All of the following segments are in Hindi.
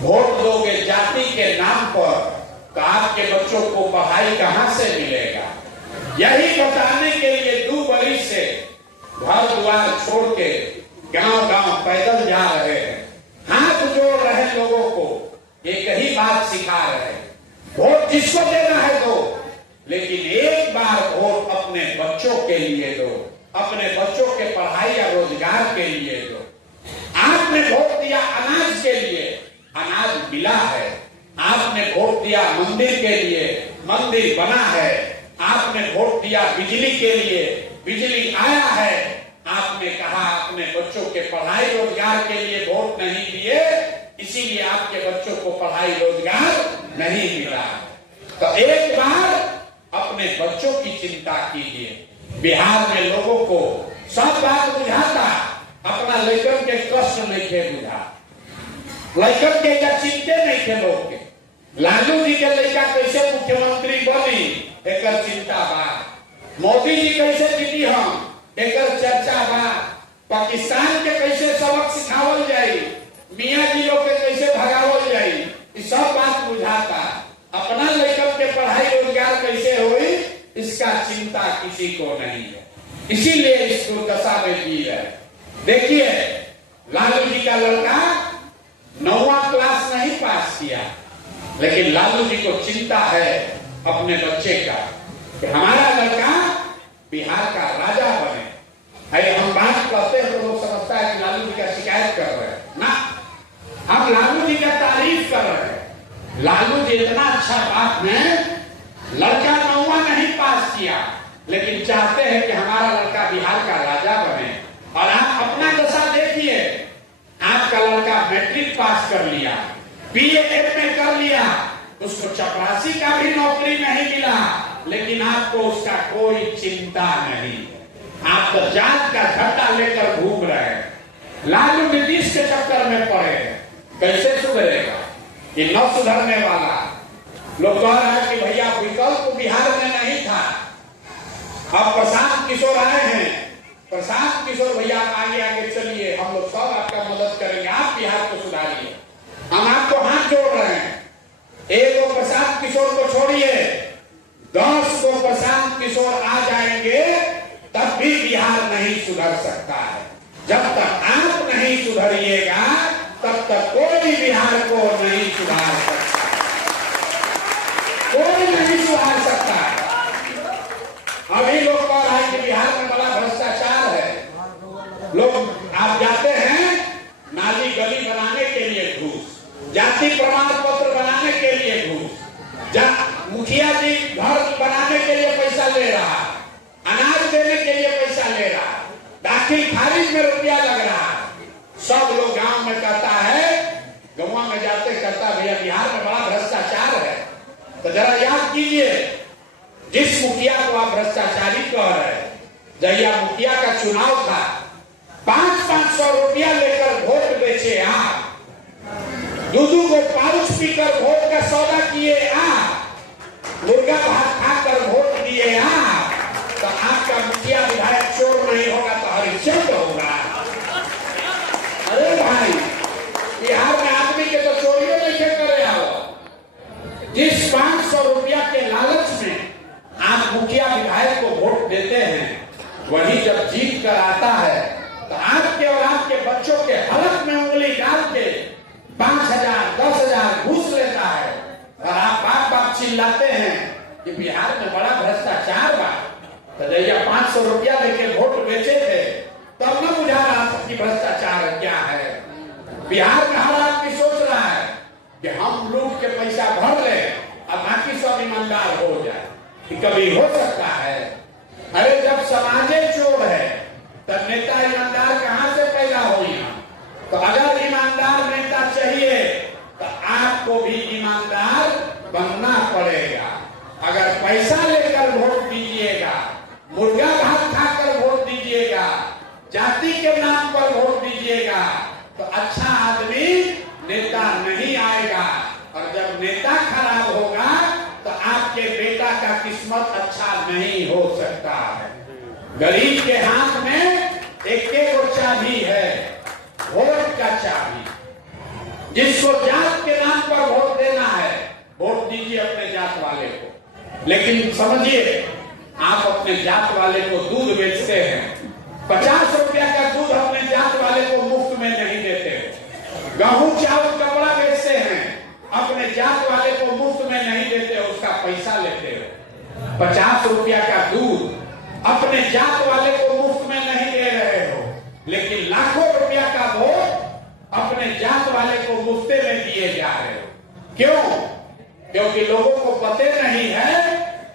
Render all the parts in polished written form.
वोट दोगे जाति के नाम पर तो आपके बच्चों को पढ़ाई कहां से मिलेगा। यही बताने के लिए 2 बरस से घर द्वार छोड़ के गांव-गांव पैदल जा रहे हैं, हाथ जोड़ रहे लोगों को, एक ही बात सिखा रहे हैं, वोट जिसको देना है दो, लेकिन एक बार वोट अपने बच्चों के लिए दो, अपने बच्चों के पढ़ाई या रोजगार के लिए दो। आपने वोट दिया अनाज के लिए, अनाज मिला है। आपने वोट दिया मंदिर के लिए, मंदिर बना है। आपने वोट दिया बिजली के लिए, बिजली आया है। आपने कहा अपने बच्चों के पढ़ाई रोजगार के लिए वोट नहीं दिए, इसीलिए आपके बच्चों को पढ़ाई रोजगार नहीं मिला। तो एक बार अपने बच्चों की चिंता कीजिए। बिहार में लोगों को सब बात बुझाता, अपना लड़कन के कष्ट नहीं थे बुझा, लड़कन के चिंते नहीं थे लोग के। लालू जी के लड़का कैसे मुख्यमंत्री बनी एक चिंता बा, मोदी जी कैसे जीती हम एक चर्चा बा, पाकिस्तान के कैसे सबक सिखावल जाये, मियाँ जी लोग के कैसे भगावल जाये, इस सब बात बुझाता। अपना लड़कन के पढ़ाई रोजगार कैसे हुई इसका चिंता किसी को नहीं है, इसीलिए इस दुर्दशा में जी रहे। देखिए लालू जी का लड़का 9वां क्लास नहीं पास किया, लेकिन लालू जी को चिंता है अपने बच्चे का कि हमारा लड़का बिहार का राजा बने। अरे हम बात करते हैं तो लोग समझता है कि लालू जी का शिकायत कर रहे हैं ना, हम लालू जी का तारीफ कर रहे हैं। लालू जी इतना अच्छा बात में लड़का 9वां नहीं पास किया, लेकिन चाहते हैं कि हमारा लड़का बिहार का राजा बने। और आप अपना दशा देखिए, आपका लड़का मैट्रिक पास कर लिया, बीए एमए कर लिया, उसको चपरासी का भी नौकरी नहीं मिला, लेकिन आपको उसका कोई चिंता नहीं। आप तो जात का झंडा लेकर घूम रहे हैं, लालू नीतीश के चक्कर में पड़े हैं। कैसे सुधरेगा ये न सुधरने वाला। लोग कह रहे हैं कि भैया विकल्प बिहार में नहीं था, अब प्रशांत किशोर आए हैं, प्रशांत किशोर भैया आगे आगे चलिए, हम लोग सब आपका मदद करेंगे, आप बिहार को सुधारिए, हम आपको हाथ जोड़ रहे हैं। एक को प्रशांत किशोर को छोड़िए, 10 को प्रशांत किशोर आ जाएंगे तब भी बिहार नहीं सुधर सकता है। जब तक आप नहीं सुधरिएगा तब तक कोई बिहार को नहीं सुधार सकता, कोई नहीं सुधार सकता। अभी लोग कह रहे हैं कि बिहार में बड़ा भ्रष्टाचार है। लोग आप जाते हैं नाली गली बनाने के लिए घूस, जाति प्रमाण पत्र बनाने के लिए घूस, मुखिया जी घर बनाने के लिए पैसा ले रहा, अनाज देने के लिए पैसा ले रहा, दाखिल खारिज में रुपया लग रहा। सब लोग गांव में कहता है, गांव में जाते कहता भैया बिहार में बड़ा भ्रष्टाचार है। तो जरा याद कीजिए, जिस मुखिया को आप भ्रष्टाचारी कह रहे हैं, जहिया मुखिया का चुनाव था 500-500 रुपया लेकर वोट बेचे आप, 2-2 को पाउच पीकर वोट का सौदा किए आप, मुर्गा भात खाकर वोट दिए आप, तो आपका मुखिया विधायक चोर नहीं होगा तो हरिश्चंद्र होगा। अरे भाई बिहार में आदमी के तो चोरियों नहीं करे आओ। जिस 500 रुपया के लालच में आप मुखिया विधायक को वोट देते हैं, वही जब जीत कर आता है तो आपके और आपके बच्चों के हलक में उंगली डाल के 5,000-10,000 घूस लेता है, और आप बाप चिल्लाते हैं कि बिहार में बड़ा भ्रष्टाचार बा। तो जैया 500 रुपया लेके वोट बेचे थे तब न बुझा रहा था कि भ्रष्टाचार क्या है। बिहार में हर आदमी सोच रहा है कि हम लूट के पैसा भर ले और बाकी सब ईमानदार हो जाए, कि कभी हो सकता है। अरे जब समाजे चोर है तब नेता ईमानदार कहां से पैदा हुई? तो अगर ईमानदार नेता चाहिए तो आपको भी ईमानदार बनना पड़ेगा। अगर पैसा लेकर वोट दीजिएगा, मुर्गा भात खाकर वोट दीजिएगा, जाति के नाम पर वोट दीजिएगा, तो अच्छा आदमी नेता नहीं आएगा। और जब नेता खराब होगा तो आपके बेटा का किस्मत अच्छा नहीं हो सकता है। गरीब के हाथ में एक चाबी है, वोट का चाबी। जिसको जात के नाम पर वोट देना है, वोट दीजिए अपने जात वाले को। लेकिन समझिए, आप अपने जात वाले को दूध बेचते हैं, 50 रुपया का दूध अपने जात वाले को मुफ्त में नहीं देते हो। गेहूं चावल कपड़ा बेचते हैं, अपने जात वाले को मुफ्त में नहीं देते हो, उसका पैसा लेते हो। 50 रुपया का दूध अपने जात वाले को मुफ्त में नहीं दे रहे हो, लेकिन लाखों रुपया का वोट अपने जात वाले को मुफ्ते में दिए जा रहे हो। क्यों? क्योंकि लोगों को पता नहीं है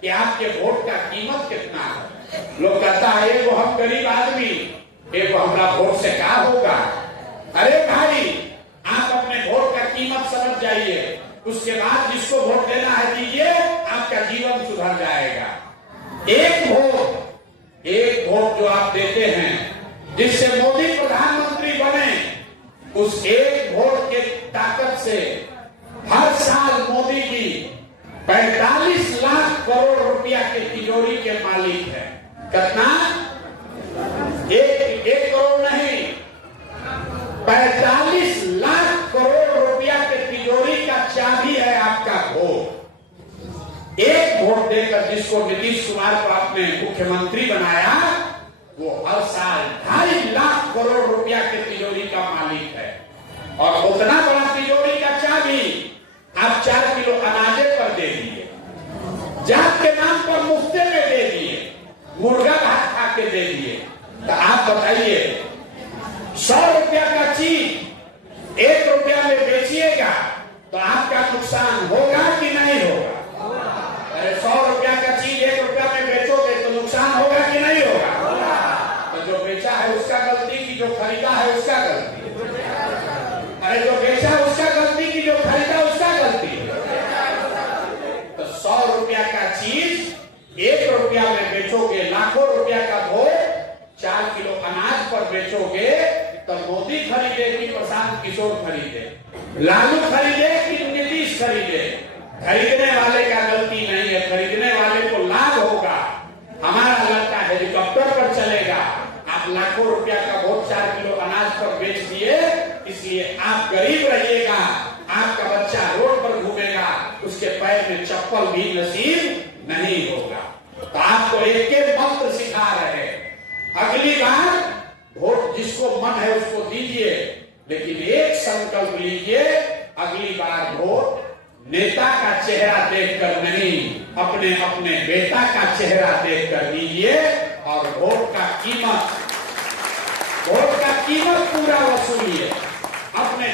कि आपके वोट का कीमत कितना है। लोग कहता है ये वो हम गरीब आदमी, ये वो हमारा वोट से क्या होगा। अरे भाई, आप अपने वोट का कीमत समझ जाइए, उसके बाद जिसको वोट देना है दीजिए, आपका जीवन सुधर जाएगा। एक वोट जो आप देते हैं जिससे मोदी प्रधानमंत्री बने, उस एक वोट के ताकत से हर साल मोदी जी 45 लाख करोड़ रुपया के तिजोरी के मालिक है। कितना? एक करोड़ नहीं, 45 लाख करोड़ रुपया के तिजोरी का चाबी है आपका वोट। एक वोट देकर जिसको नीतीश कुमार को आपने मुख्यमंत्री बनाया, वो हर साल 2.5 लाख करोड़ रुपया के तिजोरी का मालिक है। और उतना बड़ा तिजोरी का चाबी आप 4 किलो अनाजे पर दे दिए, जात के नाम पर मुफ्ते में दे दिए, मुर्गा भात खा के दे दिए। तो आप बताइए, 100 रुपया का चीज 1 रुपया में बेचिएगा तो आपका नुकसान होगा कि नहीं होगा? अरे 100 रुपया का चीज 1 रुपया में बेचोगे तो नुकसान होगा कि नहीं होगा? तो जो बेचा है उसका गलती की जो खरीदा है उसका गलती? अरे जो बेचा उसका गलती की जो खरीदा उसका गलती? तो 100 रुपया का चीज 1 रुपया में बेचोगे, लाखों रुपया का वोट 4 किलो अनाज पर बेचोगे, तो मोदी खरीदे कि प्रशांत किशोर खरीदे, लालू खरीदे कि नीतीश खरीदे? खरीदने वाले का गलती नहीं है, खरीदने वाले को लाभ होगा। हमारा लड़का हेलीकॉप्टर पर चलेगा, आप लाखों रुपया का वोट 4 किलो अनाज पर बेच दिए, इसलिए आप गरीब रहिएगा, आपका बच्चा रोड पर घूमेगा, उसके पैर में चप्पल भी नसीब नहीं होगा। तो आपको एक मंत्र सिखा रहे, अगली बार वोट जिसको मन है उसको दीजिए, लेकिन एक संकल्प लीजिए, अगली बार वोट नेता का चेहरा देखकर नहीं, अपने अपने बेटा का चेहरा देखकर दीजिए। और वोट का कीमत पूरा वसूलिए अपने